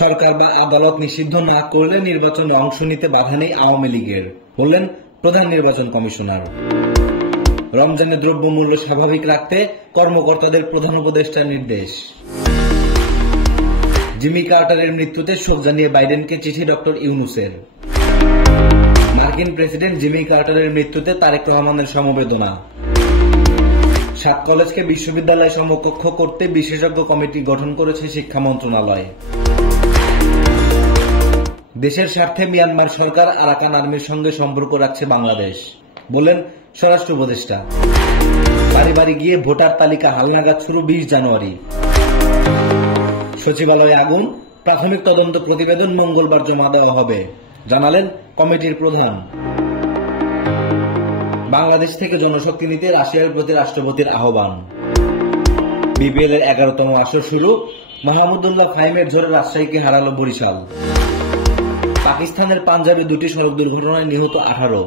সরকার বা আদালত নিষিদ্ধ না করলে নির্বাচনে অংশ নিতে বাধা নেই আওয়ামী লীগের, বললেন প্রধান নির্বাচন কমিশনার। রমজানে দ্রব্যমূল্য স্বাভাবিক রাখতে কর্মকর্তাদের প্রধান উপদেষ্টার নির্দেশ। জিমি কার্টারের মৃত্যুতে শোক জানিয়ে বাইডেনকে চিঠি ডক্টর ইউনূসের। মার্কিন প্রেসিডেন্ট জিমি কার্টারের মৃত্যুতে তারেক রহমানের সমবেদনা। 7 কলেজকে বিশ্ববিদ্যালয় সমকক্ষ করতে বিশেষজ্ঞ কমিটি গঠন করেছে শিক্ষা মন্ত্রণালয়। দেশের স্বার্থে মিয়ানমার সরকার আরাকান আর্মির সঙ্গে সম্পর্ক রাখছে বাংলাদেশ, বললেন স্বরাষ্ট্র উপদেষ্টা। বাড়ি বাড়ি গিয়ে ভোটার তালিকা হালনাগাদ শুরু 20 জানুয়ারি। সচিবালয়ে আগুন, প্রাথমিক তদন্ত প্রতিবেদন মঙ্গলবার জমা দেওয়া হবে, জানালেন কমিটির প্রধান। বাংলাদেশ থেকে জনশক্তি নিতে রাশিয়ার প্রতি রাষ্ট্রপতির আহ্বান। বিপিএল এর 11তম আসর শুরু, মাহমুদুল্লাহ ফাহিমের ঝড়ে রাজশাহীকে হারালো বরিশাল। পাকিস্তানের পাঞ্জাবে 2টি সড়ক দুর্ঘটনায় নিহত 18।